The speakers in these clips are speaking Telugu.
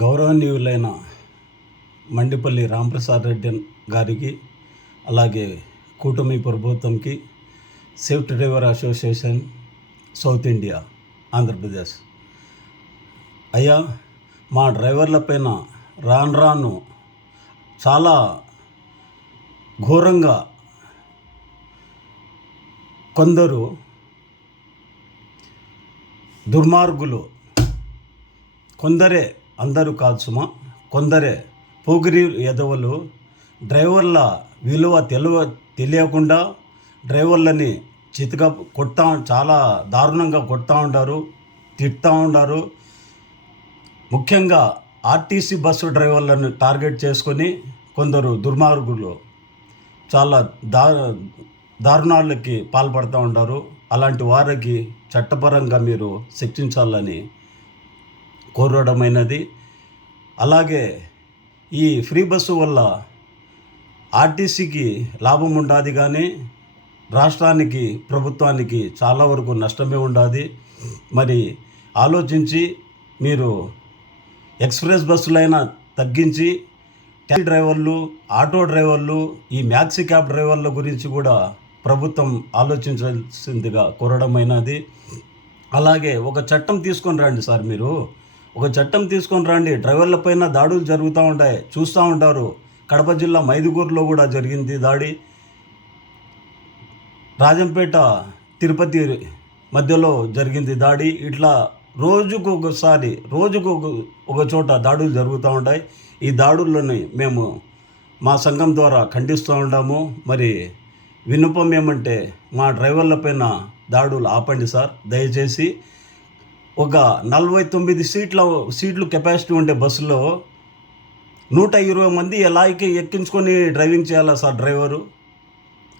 గౌరవనీయులైన మండిపల్లి రాంప్రసాద్ రెడ్డి గారికి, అలాగే కూటమి ప్రభుత్వంకి, safety driver association south India Andhra Pradesh, అయ్యా మా డ్రైవర్ల పైన రాను చాలా ఘోరంగా కొందరు దుర్మార్గులు, కొందరే, అందరూ కాదు సుమా, కొందరే పోగిరి ఎదవలు డ్రైవర్ల విలువ తెలియకుండా డ్రైవర్లని చితక చాలా దారుణంగా కొడతా ఉంటారు, తిడతా ఉంటారు. ముఖ్యంగా ఆర్టీసీ బస్సు డ్రైవర్లను టార్గెట్ చేసుకొని కొందరు దుర్మార్గులు చాలా దారుణాలకి పాల్పడుతూ ఉంటారు. అలాంటి వారికి చట్టపరంగా మీరు శిక్షించాలని కోరడమైనది. అలాగే ఈ ఫ్రీ బస్సు వల్ల ఆర్టీసీకి లాభం ఉండాది, కానీ రాష్ట్రానికి, ప్రభుత్వానికి చాలా వరకు నష్టమే ఉండాది. మరి ఆలోచించి మీరు ఎక్స్ప్రెస్ బస్సులైనా తగ్గించి ట్యాక్సీ డ్రైవర్లు, ఆటో డ్రైవర్లు, ఈ మ్యాక్సీ క్యాబ్ డ్రైవర్ల గురించి కూడా ప్రభుత్వం ఆలోచించాల్సిందిగా కోరడమైనది. అలాగే ఒక చట్టం తీసుకొని రండి సార్, మీరు ఒక చట్టం తీసుకొని రండి. డ్రైవర్ల పైన దాడులు జరుగుతూ ఉంటాయి, చూస్తూ ఉంటారు. కడప జిల్లా మైదుగూరులో కూడా జరిగింది దాడి. రాజంపేట తిరుపతి మధ్యలో జరిగింది దాడి. ఇట్లా రోజుకు ఒక చోట దాడులు జరుగుతూ ఉంటాయి. ఈ దాడుల్లోని మేము మా సంఘం ద్వారా ఖండిస్తూ ఉంటాము. మరి విన్నపం ఏమంటే మా డ్రైవర్ల పైన దాడులు ఆపండి సార్, దయచేసి. ఒక 49 సీట్లు కెపాసిటీ ఉండే బస్సులో 120 మంది ఎలాగే ఎక్కించుకొని డ్రైవింగ్ చేయాలా సార్ డ్రైవరు?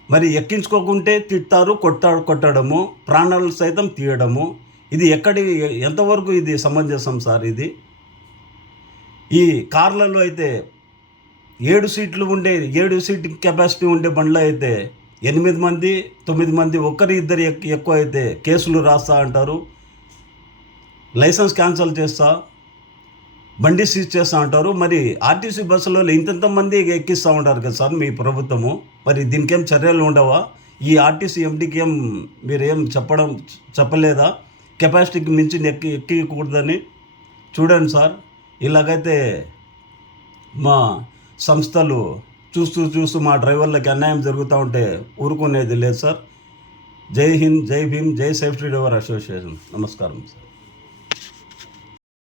మరి ఎక్కించుకోకుంటే తిట్టారు, కొట్టడము, ప్రాణాలు సైతం తీయడము. ఇది ఎంతవరకు ఇది సమంజసం సార్? ఇది ఈ కార్లలో అయితే 7 సీట్ కెపాసిటీ ఉండే బండ్లో అయితే 8 మంది 9 మంది, ఇద్దరు ఎక్కువ అయితే కేసులు రాస్తా అంటారు, లైసెన్స్ క్యాన్సిల్ చేస్తా, బండి సీజ్ చేస్తూ అంటారు. మరి ఆర్టీసీ బస్సులో ఇంతమంది ఎక్కిస్తూ ఉంటారు కదా సార్ మీ ప్రభుత్వము. మరి దీనికేం చర్యలు ఉండవా? ఈ ఆర్టీసీ ఎండీకి మీరేం చెప్పలేదా కెపాసిటీకి మించి ఎక్కకూడదని? చూడండి సార్, ఇలాగైతే మా సంస్థలు చూస్తూ మా డ్రైవర్లకి అన్యాయం జరుగుతూ ఉంటే ఊరుకునేది లేదు సార్. జై హింద్, జై భీమ్, జై సేఫ్టీ డ్రైవర్ అసోసియేషన్. నమస్కారం సార్.